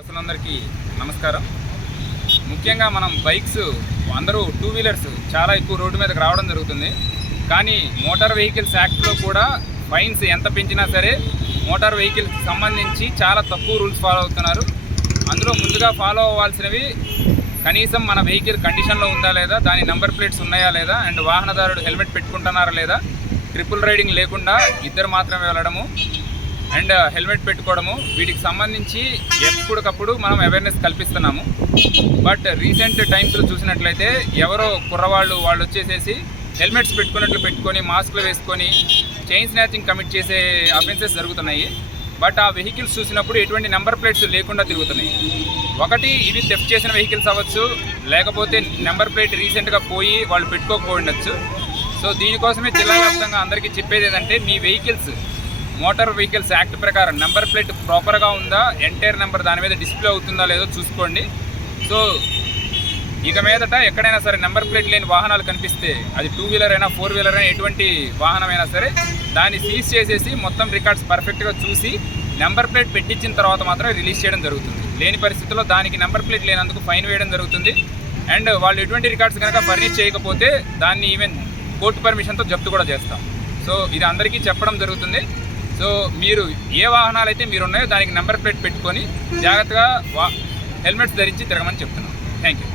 ప్రజలందరికీ నమస్కారం. ముఖ్యంగా మనం బైక్స్ అందరూ టూ వీలర్స్ చాలా ఎక్కువ రోడ్డు మీదకి రావడం జరుగుతుంది. కానీ మోటార్ వెహికల్స్ యాక్ట్లో కూడా ఫైన్స్ ఎంత పెంచినా సరే మోటార్ వెహికల్స్కి సంబంధించి చాలా తక్కువ రూల్స్ ఫాలో అవుతున్నారు. అందులో ముందుగా ఫాలో అవ్వాల్సినవి కనీసం మన వెహికల్ కండిషన్లో ఉందా లేదా దాని నెంబర్ ప్లేట్స్ ఉన్నాయా లేదా అండ్ వాహనదారుడు హెల్మెట్ పెట్టుకుంటున్నారా లేదా ట్రిపుల్ రైడింగ్ లేకుండా ఇద్దరు మాత్రమే వెళ్ళడము అండ్ uh, హెల్మెట్ పెట్టుకోవడము వీటికి సంబంధించి ఎప్పటికప్పుడు మనం అవేర్నెస్ కల్పిస్తున్నాము. బట్ రీసెంట్ టైమ్స్లో చూసినట్లయితే ఎవరో కుర్రవాళ్ళు వాళ్ళు వచ్చేసేసి హెల్మెట్స్ పెట్టుకున్నట్లు పెట్టుకొని మాస్క్లు వేసుకొని చైన్ స్నాచింగ్ కమిట్ చేసే అఫెన్సెస్ జరుగుతున్నాయి. బట్ ఆ వెహికల్స్ చూసినప్పుడు ఎటువంటి నెంబర్ ప్లేట్స్ లేకుండా తిరుగుతున్నాయి. ఒకటి ఇవి థెఫ్ట్ చేసిన వెహికల్స్ అవ్వచ్చు లేకపోతే నెంబర్ ప్లేట్ రీసెంట్గా పోయి వాళ్ళు పెట్టుకోకపోయిండొచ్చు సో దీనికోసమే జిల్లా వ్యాప్తంగా అందరికీ చెప్పేది ఏంటంటే మీ వెహికల్స్ మోటార్ వెహికల్స్ యాక్ట్ ప్రకారం నెంబర్ ప్లేట్ ప్రాపర్గా ఉందా ఎంటైర్ నెంబర్ దాని మీద డిస్ప్లే అవుతుందా లేదో చూసుకోండి. సో ఇక మీదట ఎక్కడైనా సరే నెంబర్ ప్లేట్ లేని వాహనాలు కనిపిస్తే అది టూ వీలర్ అయినా ఫోర్ వీలర్ అయినా ఎటువంటి వాహనమైనా సరే దాన్ని సీజ్ చేసేసి మొత్తం రికార్డ్స్ పర్ఫెక్ట్గా చూసి నెంబర్ ప్లేట్ పెట్టించిన తర్వాత మాత్రం రిలీజ్ చేయడం జరుగుతుంది. లేని పరిస్థితుల్లో దానికి నెంబర్ ప్లేట్ లేనందుకు ఫైన్ వేయడం జరుగుతుంది. అండ్ వాళ్ళు ఎటువంటి రికార్డ్స్ కనుక ఫర్నిష్ చేయకపోతే దాన్ని ఈవెన్ కోర్టు పర్మిషన్తో జప్తు కూడా చేస్తాం. సో ఇది అందరికీ చెప్పడం జరుగుతుంది. సో మీరు ఏ వాహనాలు అయితే మీరు ఉన్నాయో దానికి నెంబర్ ప్లేట్ పెట్టుకొని జాగ్రత్తగా వా హెల్మెట్స్ ధరించి తిరగమని చెప్తున్నాను. Thank you